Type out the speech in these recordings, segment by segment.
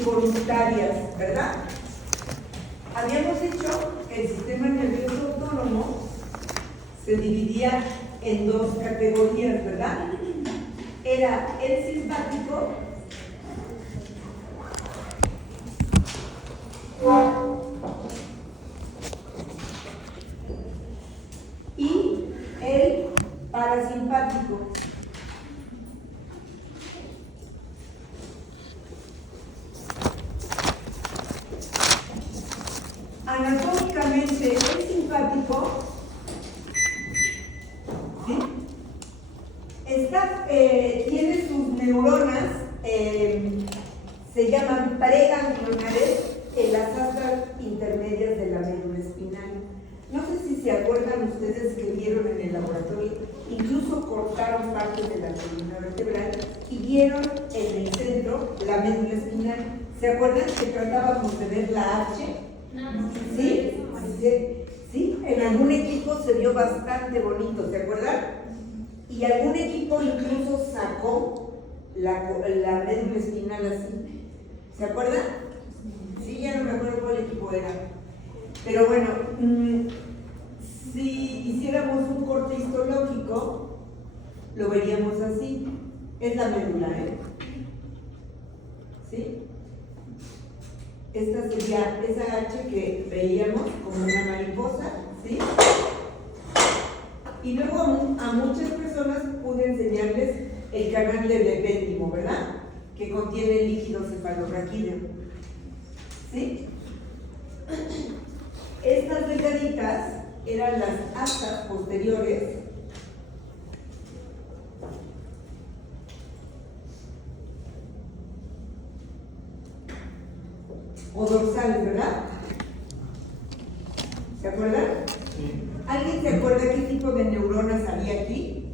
involuntarias, ¿verdad? Habíamos dicho que el sistema nervioso autónomo se dividía en dos categorías, ¿verdad? Era el simpático y el parasimpático. Anatómicamente, el simpático, ¿sí? Tiene sus neuronas, se llaman preganglionares en las astas intermedias de la médula espinal. No sé si se acuerdan ustedes que vieron en el laboratorio, incluso cortaron partes de la columna vertebral y vieron en el centro la médula espinal. ¿Se acuerdan que tratábamos de ver la H? ¿Sí? Sí, en algún equipo se vio bastante bonito, ¿se acuerdan? Y algún equipo incluso sacó la médula espinal así. ¿Se acuerdan? Sí, ya no me acuerdo cuál equipo era. Pero bueno, si hiciéramos un corte histológico, lo veríamos así. Es la médula, ¿eh? ¿Sí? Esta sería esa H que veíamos como una mariposa, ¿sí? Y luego a muchas personas pude enseñarles el canal del epétimo, ¿verdad? Que contiene líquido cefalorraquídeo, ¿sí? Estas delgaditas eran las astas posteriores o dorsales, ¿verdad? ¿Se acuerdan? Sí. ¿Alguien se acuerda qué tipo de neuronas había aquí?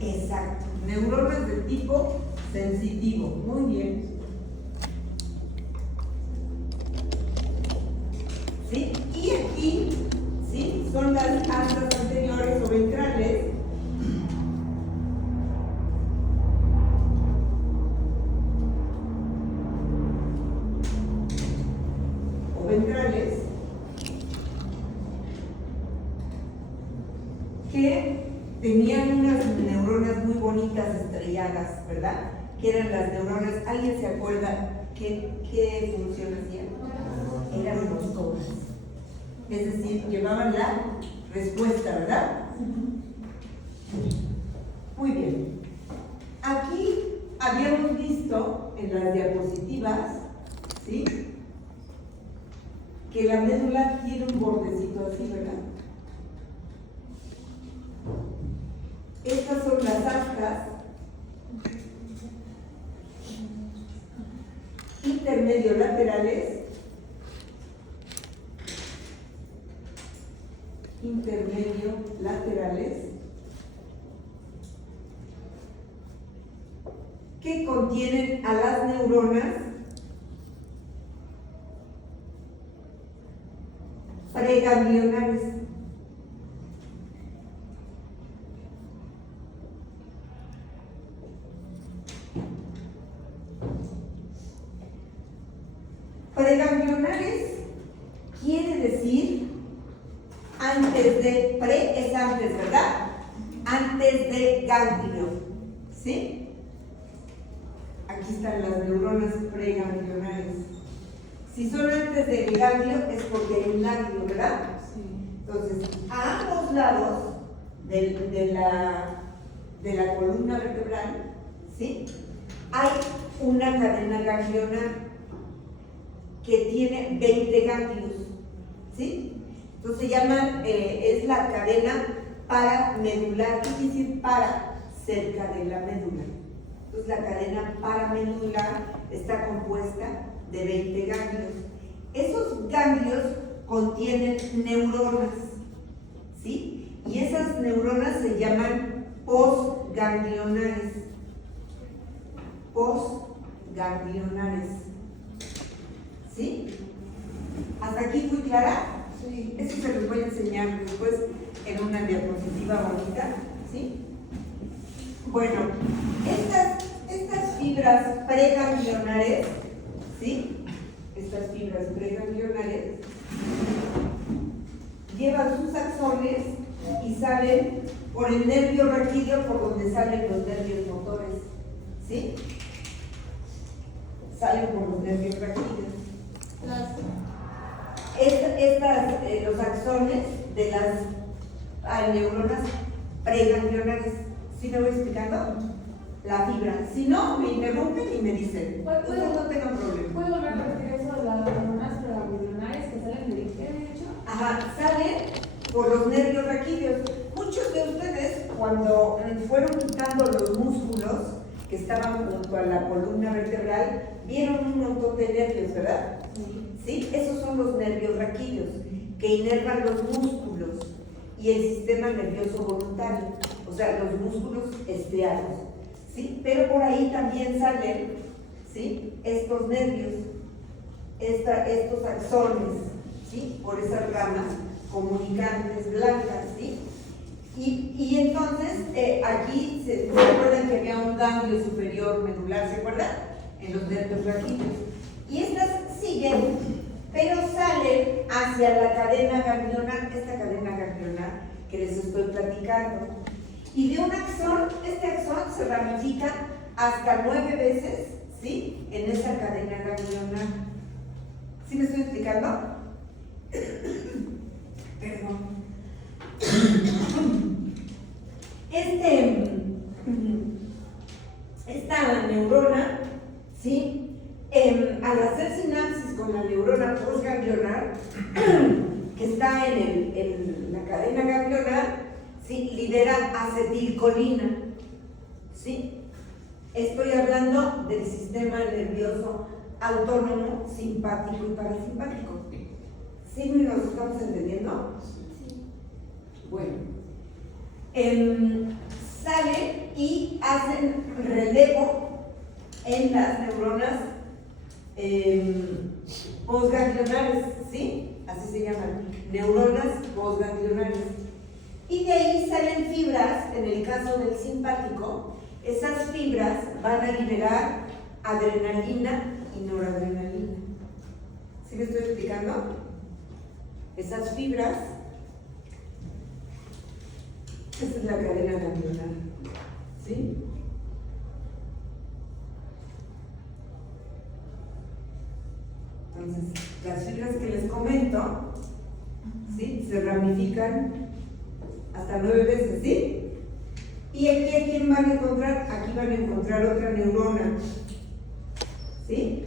Exacto, neuronas de tipo sensitivo. Muy bien. ¿Sí? Y aquí, ¿sí? Son las astas anteriores o ventrales. Ventrales que tenían unas neuronas muy bonitas estrelladas, ¿verdad? Que eran las neuronas, ¿alguien se acuerda qué función hacían? Eran motores, es decir, llevaban la respuesta, ¿verdad? Muy bien. Aquí habíamos visto en las diapositivas, ¿sí?, que la médula tiene un bordecito así, ¿verdad? Estas son las astas intermedio laterales, que contienen a las neuronas preganglionares. Preganglionares quiere decir antes de, pre es antes, ¿verdad? Antes de ganglio, ¿sí? Aquí están las neuronas preganglionares. Si son antes del ganglio es porque hay un ganglio, ¿verdad? Sí. Entonces, a ambos lados de la columna vertebral, ¿sí?, hay una cadena ganglionar que tiene 20 ganglios, ¿sí? Entonces se llaman, es la cadena paramedular, ¿qué quiere decir para? Cerca de la médula. Entonces la cadena paramedular está compuesta de 20 ganglios. Esos ganglios contienen neuronas, ¿sí? Y esas neuronas se llaman postganglionares. Postganglionares. ¿Sí? ¿Hasta aquí fui clara? Sí. Eso se los voy a enseñar después en una diapositiva bonita, ¿sí? Bueno, estas fibras fibras preganglionares, ¿sí? Estas fibras preganglionares llevan sus axones y salen por el nervio raquídeo por donde salen los nervios motores, ¿sí? Salen por los nervios raquídeos. Los axones de las neuronas preganglionares. ¿Sí me voy explicando? La fibra. Si no, me interrumpen y me dicen. Ustedes no tengan problema. ¿Puedo volver a repetir eso de las neuronas preganglionares que salen de qué, de hecho? Ajá, salen por los nervios raquídeos. Muchos de ustedes, cuando fueron quitando los músculos que estaban junto a la columna vertebral, vieron un montón de nervios, ¿verdad? ¿Sí? Esos son los nervios raquídeos, que inervan los músculos y el sistema nervioso voluntario, o sea, los músculos estriados, ¿sí? Pero por ahí también salen, ¿sí? Estos nervios, estos axones, ¿sí? Por esas ramas comunicantes blancas, ¿sí? Y entonces, aquí se acuerdan que había un ganglio superior medular, ¿se acuerdan? En los nervios raquídeos. Y estas siguen, pero salen hacia la cadena ganglionar, esta cadena ganglionar que les estoy platicando. Y de un axón, este axón se ramifica hasta 9 veces, ¿sí? En esa cadena ganglionar. ¿Sí me estoy explicando? Perdón. Esta neurona, ¿sí? Al hacer sinapsis con la neurona postganglionar, que está en la cadena ganglionar, ¿sí? Libera acetilcolina, ¿sí? Estoy hablando del sistema nervioso autónomo, simpático y parasimpático. ¿Sí nos estamos entendiendo? Sí. Bueno. Salen y hacen relevo en las neuronas postganglionares, ¿sí? Así se llaman, neuronas postganglionares. Y de ahí salen fibras, en el caso del simpático, esas fibras van a liberar adrenalina y noradrenalina. ¿Sí me estoy explicando? Esas fibras, esa es la cadena ganglionar, ¿sí? Entonces, las fibras que les comento, ¿sí? Se ramifican hasta 9 veces, ¿sí? Y aquí, ¿a quién van a encontrar? Aquí van a encontrar otra neurona, ¿sí?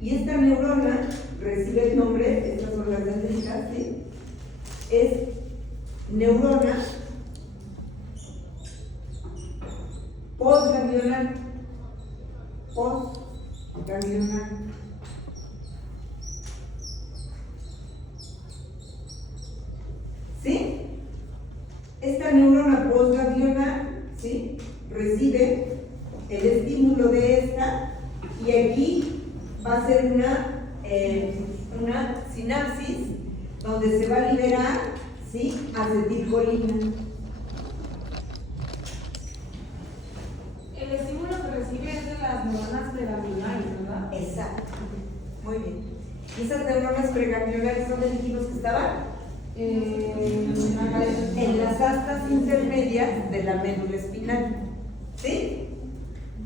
Y esta neurona recibe el nombre, estas son las dendritas, ¿sí? Es neurona postganglionar. Postganglionar. ¿Sí? Esta neurona postganglionar, ¿sí? Recibe el estímulo de esta y aquí va a ser una sinapsis donde se va a liberar, ¿sí? Acetilcolina. El estímulo que recibe es de las neuronas preganglionares, ¿verdad? Exacto. Muy bien. ¿Y esas neuronas preganglionares dónde dijimos que estaban? En las astas intermedias de la médula espinal, ¿sí?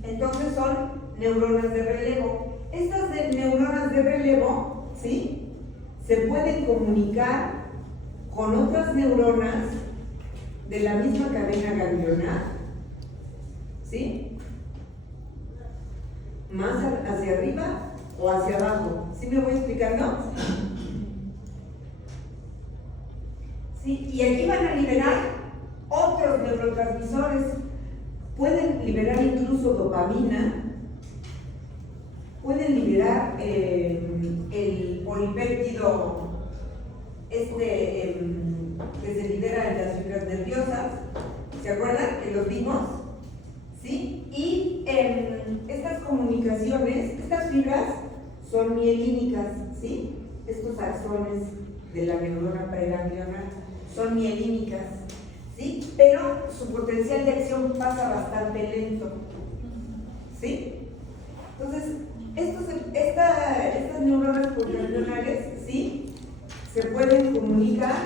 Entonces son neuronas de relevo. Estas neuronas de relevo, ¿sí? Se pueden comunicar con otras neuronas de la misma cadena ganglionar, ¿sí? Más hacia arriba o hacia abajo. ¿Sí me voy explicando? ¿Sí? Y aquí van a liberar otros neurotransmisores. Pueden liberar incluso dopamina, pueden liberar el polipéptido que se libera en las fibras nerviosas. ¿Se acuerdan que los vimos? ¿Sí? Y estas comunicaciones, estas fibras son mielínicas, ¿sí? Estos axones de la neurona preganglionar son mielínicas, ¿sí? Pero su potencial de acción pasa bastante lento, ¿sí? ganglionares, ¿sí? Se pueden comunicar,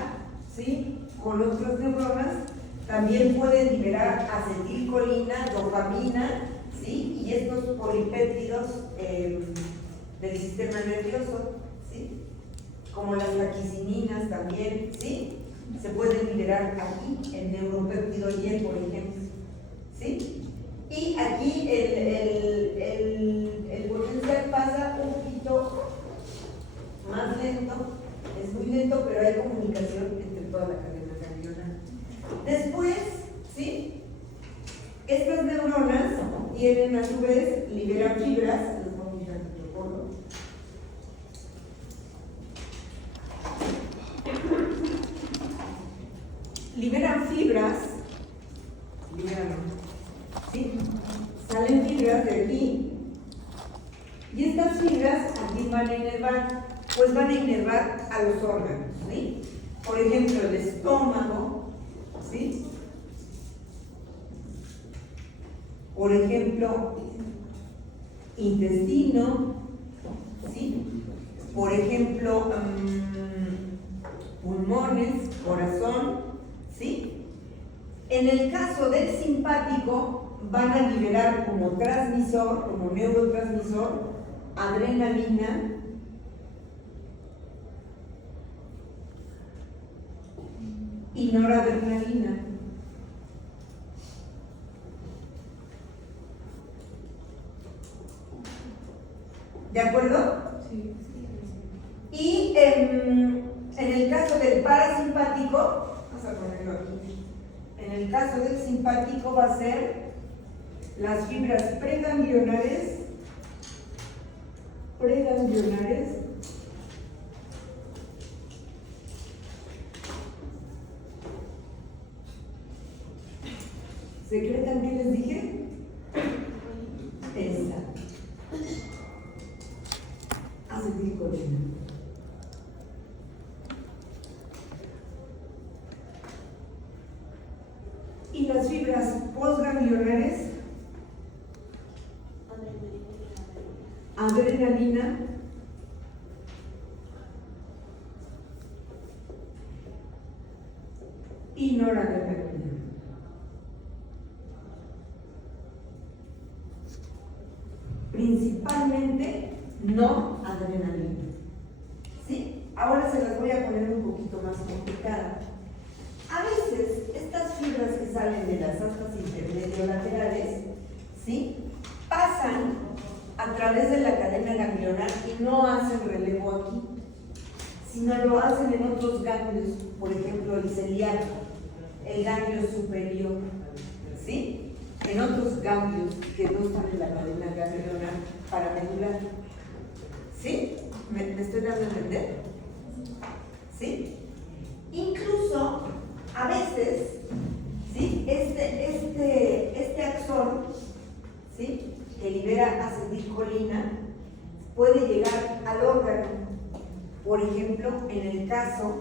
¿sí? Con otras neuronas, también pueden liberar acetilcolina, dopamina, ¿sí? Y estos polipéptidos del sistema nervioso, ¿sí? Como las taquicininas también, ¿sí? Se pueden liberar aquí, el neuropéptido Y, por ejemplo, ¿sí? Y aquí el potencial pasa un poquito más lento, es muy lento, pero hay comunicación entre toda la cadena ganglionar. Después, ¿sí? Estas neuronas tienen a su vez, liberan fibras, les voy a mirar el protocolo. Liberan fibras, ¿sí? Salen fibras de aquí, y estas fibras aquí van a inervar, pues van a inervar a los órganos, ¿sí? Por ejemplo, el estómago, ¿sí? Por ejemplo, intestino, ¿sí? Por ejemplo, pulmones, corazón, ¿sí? En el caso del simpático, van a liberar como transmisor, como neurotransmisor, adrenalina, y noradrenalina. ¿De acuerdo? Sí. Y en el caso del parasimpático, vamos a ponerlo aquí, en el caso del simpático va a ser las fibras preganglionares, ¿secretan qué les dije? Esa. Acetilcolina. Y las fibras postganglionares, adrenalina, y noradrenalina. Principalmente no adrenalina. ¿Sí? Ahora se las voy a poner un poquito más complicada. A veces estas fibras que salen de las astas intermediolaterales, ¿sí? Pasan a través de la cadena ganglionar y no hacen relevo aquí, sino lo hacen en otros ganglios, por ejemplo el ciliario, el ganglio superior, ¿sí? En otros ganglios que no están en la cadena ganglionar paramedular. ¿Sí? ¿Me estoy dando a entender? ¿Sí? Incluso, a veces, ¿sí? Este axón, ¿sí? Que libera acetilcolina, puede llegar al órgano. Por ejemplo, en el caso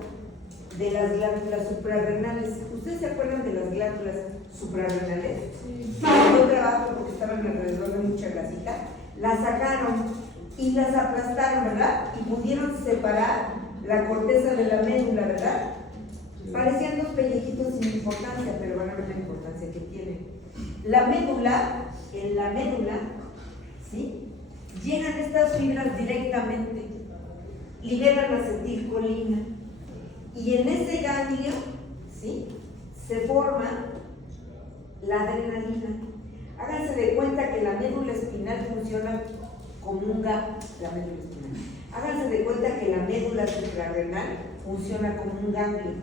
de las glándulas suprarrenales. ¿Ustedes se acuerdan de las glándulas suprarrenales? Sí. No trabajo porque estaban alrededor de mucha grasita. Las sacaron y las aplastaron, ¿verdad? Y pudieron separar la corteza de la médula, ¿verdad? Parecían dos pellejitos sin importancia, pero van a ver la importancia que tienen. La médula, en la médula, ¿sí? Llegan estas fibras directamente, liberan acetilcolina, y en ese ganglio, ¿sí? Se forma la adrenalina. Háganse de cuenta que la médula espinal funciona como un ganglio, la médula espinal. Háganse de cuenta que la médula suprarrenal funciona como un ganglio,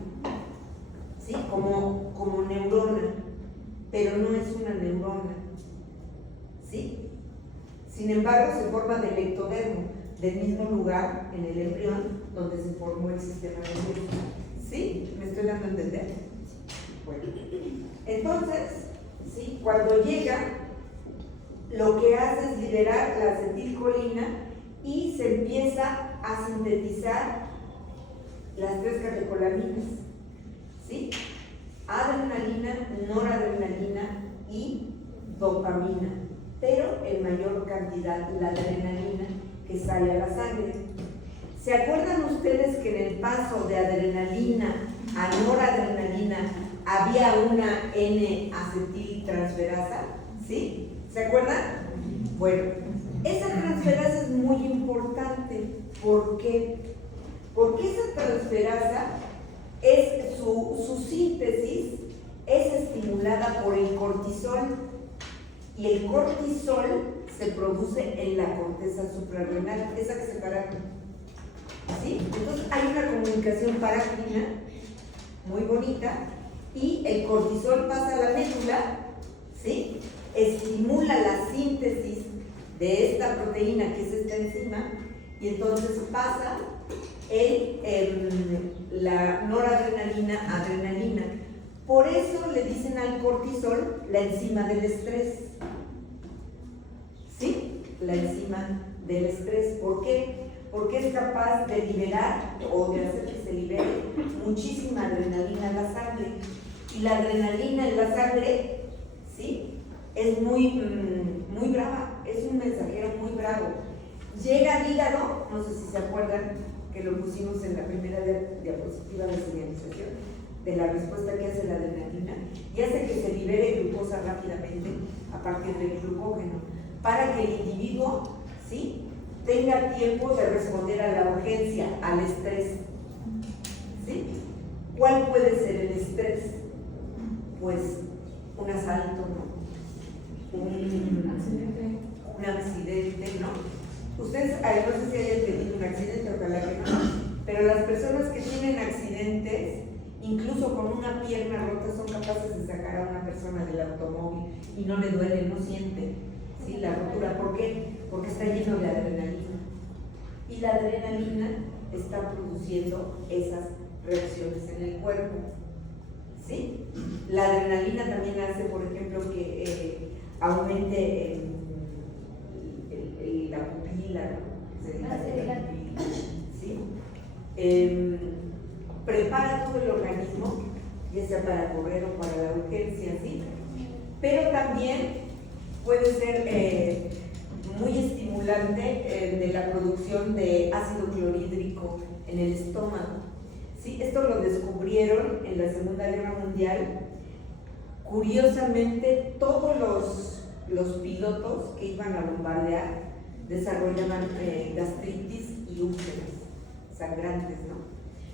¿sí? Como neurona, pero no es una neurona, ¿sí? Sin embargo, se forma del ectodermo, del mismo lugar en el embrión donde se formó el sistema nervioso. ¿Sí? ¿Me estoy dando a entender? Bueno, entonces, ¿sí? Cuando llega, lo que hace es liberar la acetilcolina y se empieza a sintetizar las tres catecolaminas, ¿sí? Adrenalina, noradrenalina y dopamina, pero en mayor cantidad la adrenalina que sale a la sangre. ¿Se acuerdan ustedes que en el paso de adrenalina a noradrenalina había una N-acetiltransferasa? ¿Sí? ¿Se acuerdan? Bueno, esa transferasa es muy importante. ¿Por qué? Porque esa transferasa es su síntesis es estimulada por el cortisol, y el cortisol se produce en la corteza suprarrenal, esa que separaron. ¿Sí? Entonces hay una comunicación parácrina muy bonita, y el cortisol pasa a la médula, ¿sí? Estimula la síntesis de esta proteína que es esta enzima, y entonces pasa la noradrenalina a adrenalina. Por eso le dicen al cortisol la enzima del estrés. ¿Sí? La enzima del estrés. ¿Por qué? Porque es capaz de liberar o de hacer que se libere muchísima adrenalina en la sangre. Y la adrenalina en la sangre, ¿sí? Es muy brava, es un mensajero muy bravo. Llega al hígado, no sé si se acuerdan que lo pusimos en la primera diapositiva de señalización, de la respuesta que hace la adrenalina, y hace que se libere glucosa rápidamente a partir del glucógeno, para que el individuo, ¿sí?, tenga tiempo de responder a la urgencia, al estrés. ¿Sí? ¿Cuál puede ser el estrés? Pues un asalto, ¿no? Un accidente, ¿no? Ustedes, no sé si hayan tenido un accidente, ojalá que no, pero las personas que tienen accidentes, incluso con una pierna rota, son capaces de sacar a una persona del automóvil y no le duele, no siente, ¿sí?, la rotura. ¿Por qué? Porque está lleno de adrenalina. Y la adrenalina está produciendo esas reacciones en el cuerpo. ¿Sí? La adrenalina también hace, por ejemplo, que aumente la pupila, ¿no? ¿Sí? Prepara todo el organismo, ya sea para correr o para la urgencia, ¿sí? Pero también puede ser muy estimulante de la producción de ácido clorhídrico en el estómago. ¿Sí? Esto lo descubrieron en la Segunda Guerra Mundial. Curiosamente, todos los pilotos que iban a bombardear desarrollaban gastritis y úlceras sangrantes, ¿no?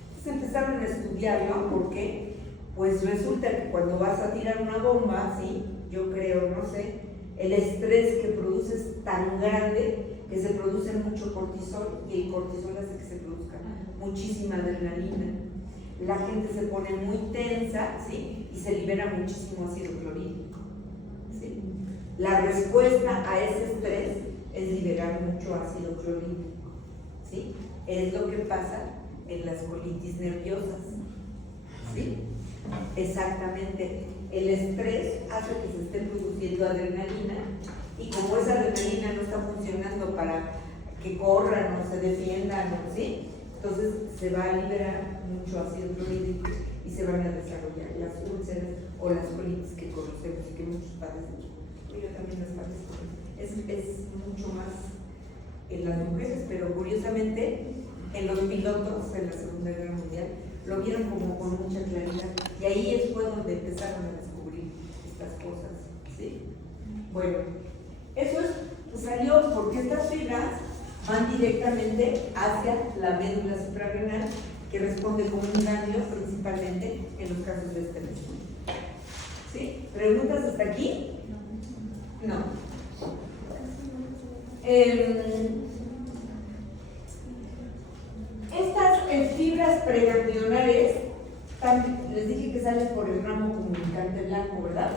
Entonces empezaron a estudiarlo. ¿Por qué? Pues resulta que cuando vas a tirar una bomba, ¿sí?, yo creo, no sé, el estrés que produce es tan grande que se produce mucho cortisol, y el cortisol hace que se produzca muchísima adrenalina. La gente se pone muy tensa, ¿sí?, y se libera muchísimo ácido clorhídrico, ¿sí? La respuesta a ese estrés es liberar mucho ácido clorhídrico, ¿sí? Es lo que pasa en las colitis nerviosas, ¿sí? Exactamente. El estrés hace que se esté produciendo adrenalina, y como esa adrenalina no está funcionando para que corran o se defiendan, ¿sí?, entonces se va a liberar mucho ácido clorhídrico y se van a desarrollar las úlceras o las colitis que conocemos y que muchos padecen. Yo también las padezco. Es mucho más en las mujeres, pero curiosamente en los pilotos de la Segunda Guerra Mundial lo vieron como con mucha claridad, y ahí fue donde empezaron a descubrir estas cosas, ¿sí? Bueno, eso salió porque estas fibras van directamente hacia la médula suprarrenal, que responde como un ganglio principalmente en los casos de este mismo. ¿Sí? ¿Preguntas hasta aquí? No. Estas fibras preganglionales, les dije que salen por el ramo comunicante blanco, ¿verdad?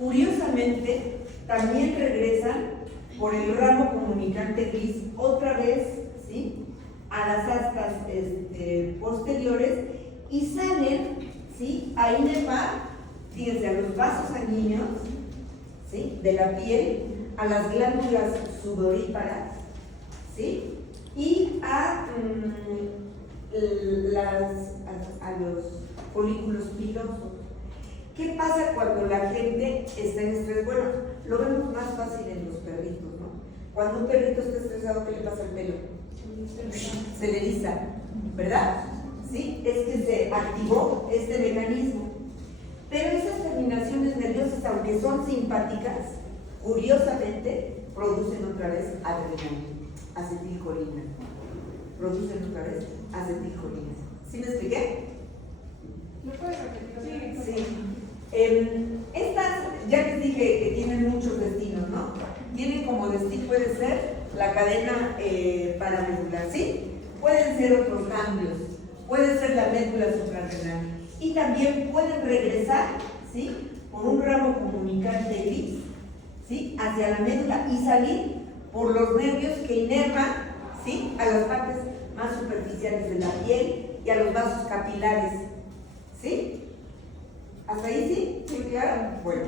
Curiosamente, también regresan por el ramo comunicante gris otra vez, ¿sí?, a las astas posteriores, y salen, ¿sí?, a inervar, fíjense, a los vasos sanguíneos, ¿sí?, de la piel, a las glándulas sudoríparas, ¿sí?, y a los folículos pilosos. ¿Qué pasa cuando la gente está en estrés? Bueno, lo vemos más fácil en los perritos, ¿no? Cuando un perrito está estresado, ¿qué le pasa al pelo? se le eriza, ¿verdad? ¿Sí? Es que se activó este mecanismo. Pero esas terminaciones nerviosas, aunque son simpáticas, curiosamente producen otra vez adrenalina, acetilcolina. Producen otra vez acetilcolina. ¿Sí me expliqué? ¿Lo puedes repetir? Sí. Estas, ya les dije que tienen muchos destinos, ¿no? Tienen como destino, puede ser la cadena paramedular, ¿sí? Pueden ser otros ganglios, puede ser la médula suprarrenal. Y también pueden regresar, ¿sí? Por un ramo comunicante gris, ¿sí? Hacia la médula y salir por los nervios que inervan, ¿sí? A las partes más superficiales de la piel y a los vasos capilares, ¿sí? ¿Hasta ahí sí? ¿Sí, claro? Bueno,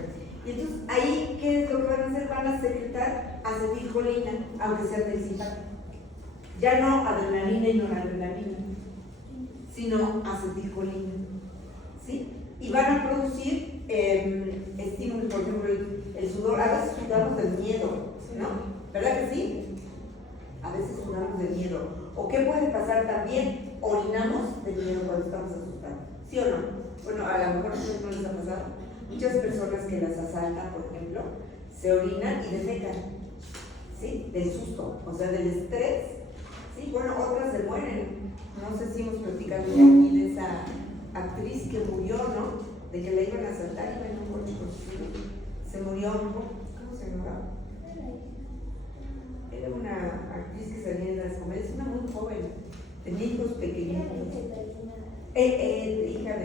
y entonces ahí, ¿qué es lo que van a hacer? Van a secretar acetilcolina, aunque sea del simpático. Ya no adrenalina y noradrenalina, sino acetilcolina, ¿sí? Y van a producir estímulos, por ejemplo, el sudor. A veces sudamos del miedo, ¿no? ¿Verdad que sí? A veces sudamos del miedo. ¿O qué puede pasar también? Orinamos del miedo cuando estamos asustados, ¿sí o no? Bueno, a lo mejor a ustedes no les ha pasado. Muchas personas que las asaltan, por ejemplo, se orinan y defecan, ¿sí? Del susto, o sea, del estrés, ¿sí? Bueno, otras se mueren. No sé si hemos platicado ya aquí de esa actriz que murió, ¿no? De que la iban a asaltar, iba en un coche con su hijo. Se murió, ¿cómo se llamaba? Era una actriz que salía en las comedias, una muy joven, tenía hijos pequeñitos. Hija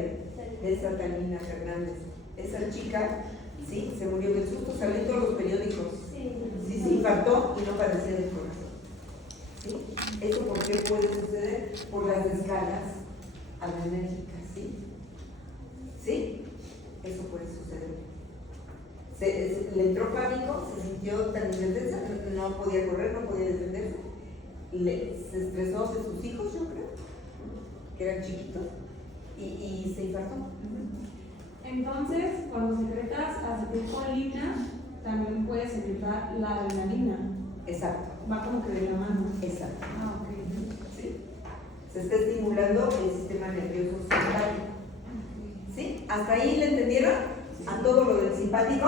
de Satanina Fernández. Esa chica, sí, se murió del susto, salió en todos los periódicos. Sí, se infartó y no padecía del corazón. ¿Sí? ¿Eso por qué puede suceder? Por las descargas adrenérgicas, ¿sí? ¿Sí? Eso puede suceder. Le entró pánico, se sintió tan indefensa, no podía correr, no podía defenderse. Se estresó de sus hijos, yo creo, que eran chiquitos, y se infartó. Entonces, cuando secretas acetilcolina, también puedes secretar la adrenalina. Exacto. Va como que de la mano. Exacto. Ah, ok. ¿Sí? Se está estimulando el sistema nervioso simpático. ¿Sí? ¿Hasta ahí le entendieron? ¿A todo lo del simpático?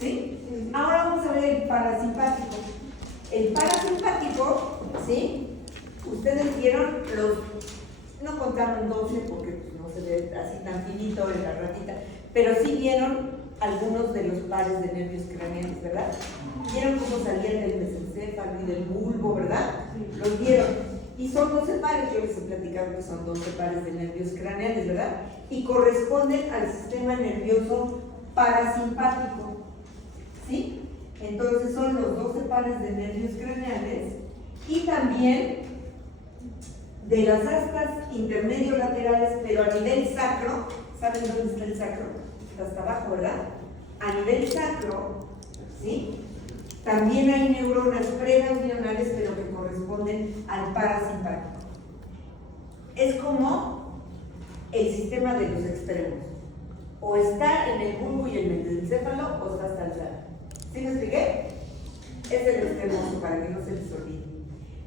¿Sí? Ahora vamos a ver el parasimpático. El parasimpático, ¿sí? Ustedes vieron no contaron 12 porque no se ve así tan finito en la ratita, pero sí vieron algunos de los pares de nervios craneales, ¿verdad? Vieron cómo salían del mesencéfalo y del bulbo, ¿verdad? Los vieron. Y son 12 pares, yo les he platicado que son 12 pares de nervios craneales, ¿verdad? Y corresponden al sistema nervioso parasimpático, ¿sí? Entonces son los 12 pares de nervios craneales y también de las astas intermedio laterales, pero a nivel sacro. ¿Saben dónde está el sacro? Está hasta abajo, ¿verdad? A nivel sacro, ¿sí? También hay neuronas preganglionales, pero que corresponden al parasimpático. Es como el sistema de los extremos. O está en el bulbo y el mesencéfalo, o está hasta el sacro. ¿Sí me expliqué? Es el extremoso para que no se les olvide.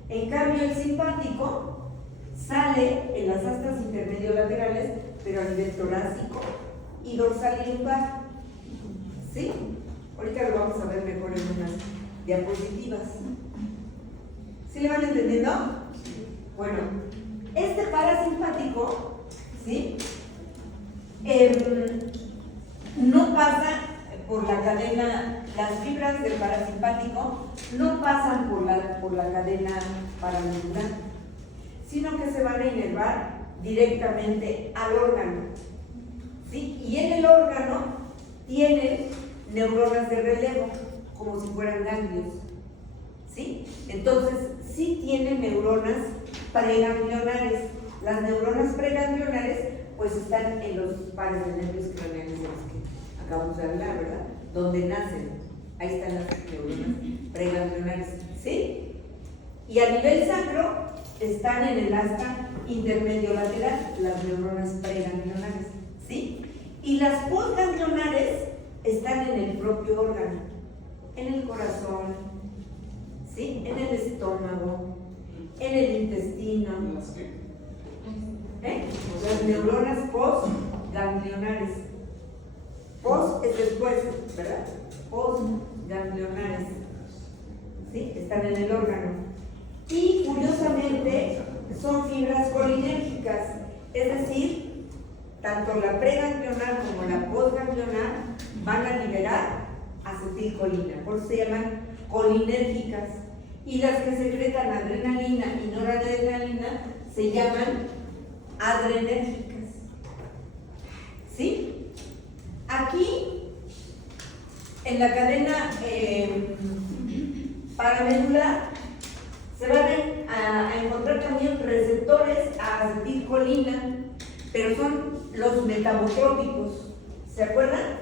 En cambio, el simpático sale en las astas intermedio laterales, pero a nivel torácico y dorsal y lumbar. ¿Sí? Ahorita lo vamos a ver mejor en unas diapositivas. ¿Sí le van entendiendo? Bueno, este parasimpático, ¿sí? No pasa por la cadena, las fibras del parasimpático no pasan por la cadena paramedular, sino que se van a inervar directamente al órgano, ¿sí? Y en el órgano tienen neuronas de relevo, como si fueran ganglios, ¿sí? Entonces, sí tienen neuronas preganglionares. Las neuronas preganglionares, pues están en los pares de nervios craneales de los que acabamos de hablar, ¿verdad? Donde nacen, ahí están las neuronas preganglionares, ¿sí? Y a nivel sacro, están en el asta intermedio lateral, las neuronas preganglionares, ¿sí? Y las postganglionares están en el propio órgano, en el corazón, ¿sí? En el estómago, en el intestino. ¿Las qué? Las neuronas postganglionares. Post es después, ¿verdad? Postganglionares. ¿Sí? Están en el órgano. Y curiosamente son fibras colinérgicas, es decir, tanto la preganglionar como la postganglionar van a liberar acetilcolina, por eso se llaman colinérgicas. Y las que secretan adrenalina y noradrenalina se llaman adrenérgicas. ¿Sí? Aquí, en la cadena paramedular, se van a encontrar también receptores a acetilcolina, pero son los metabotrópicos. ¿Se acuerdan?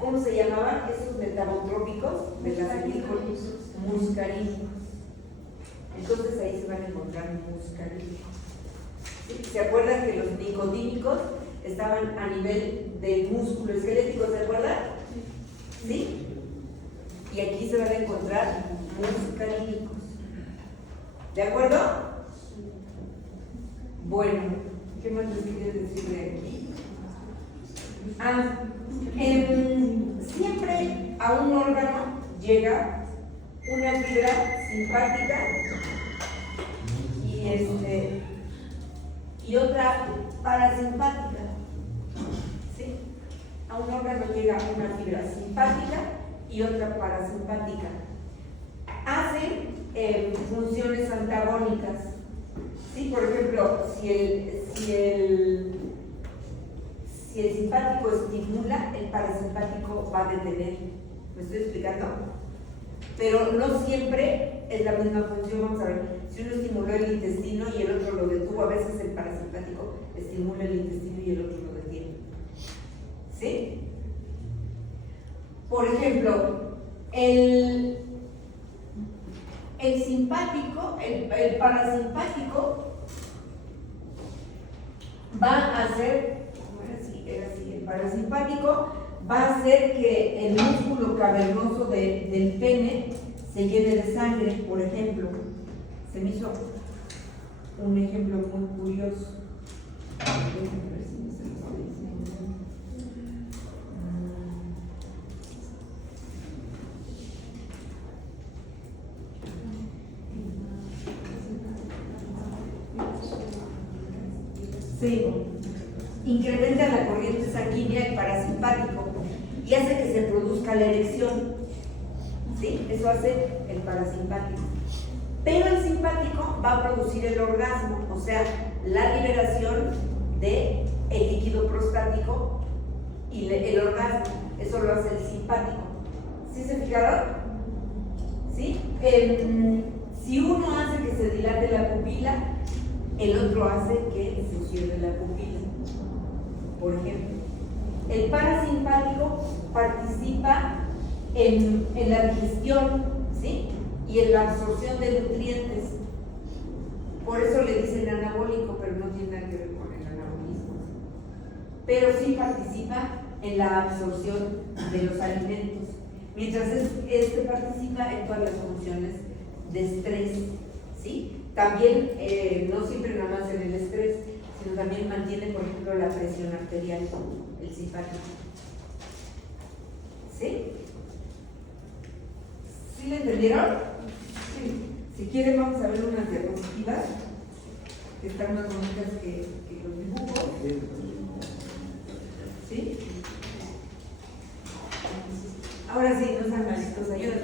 ¿Cómo se llamaban esos metabotrópicos de la acetilcolina? Muscarínicos. Entonces ahí se van a encontrar muscarínicos. ¿Sí? ¿Se acuerdan que los nicotínicos estaban a nivel del músculo esquelético? ¿Se acuerdan? ¿Sí? Y aquí se van a encontrar muscarínicos. ¿De acuerdo? Bueno, ¿qué más les quería decir de aquí? Siempre a un órgano llega una fibra simpática y otra parasimpática. ¿Sí? A un órgano llega una fibra simpática y otra parasimpática. Hacen funciones antagónicas. ¿Sí? Por ejemplo, si el simpático estimula, el parasimpático va a detener. ¿Me estoy explicando? Pero no siempre es la misma función. Vamos a ver, si uno estimuló el intestino y el otro lo detuvo, a veces el parasimpático estimula el intestino y el otro lo detiene. ¿Sí? Por ejemplo, el simpático, el parasimpático va a hacer, era así, el parasimpático va a hacer que el músculo cavernoso del pene se llene de sangre, por ejemplo. Se me hizo un ejemplo muy curioso. Sí, incrementa la corriente sanguínea el parasimpático y hace que se produzca la erección. ¿Sí? Eso hace el parasimpático. Pero el simpático va a producir el orgasmo, o sea, la liberación del líquido prostático y el orgasmo. Eso lo hace el simpático. ¿Sí se fijaron? ¿Sí? Si uno hace que se dilate la pupila, el otro hace que se cierre la pupila. Por ejemplo, el parasimpático participa en la digestión, ¿sí? Y en la absorción de nutrientes. Por eso le dicen anabólico, pero no tiene nada que ver con el anabolismo. Pero sí participa en la absorción de los alimentos. Mientras este participa en todas las funciones de estrés, ¿sí? También, no siempre nada más en el estrés, sino también mantiene, por ejemplo, la presión arterial, el simpático. ¿Sí? ¿Sí le entendieron? Sí. Si quieren, vamos a ver unas diapositivas que están más bonitas que los dibujos. ¿Sí? Ahora sí, no sean malitos, ayúdenme.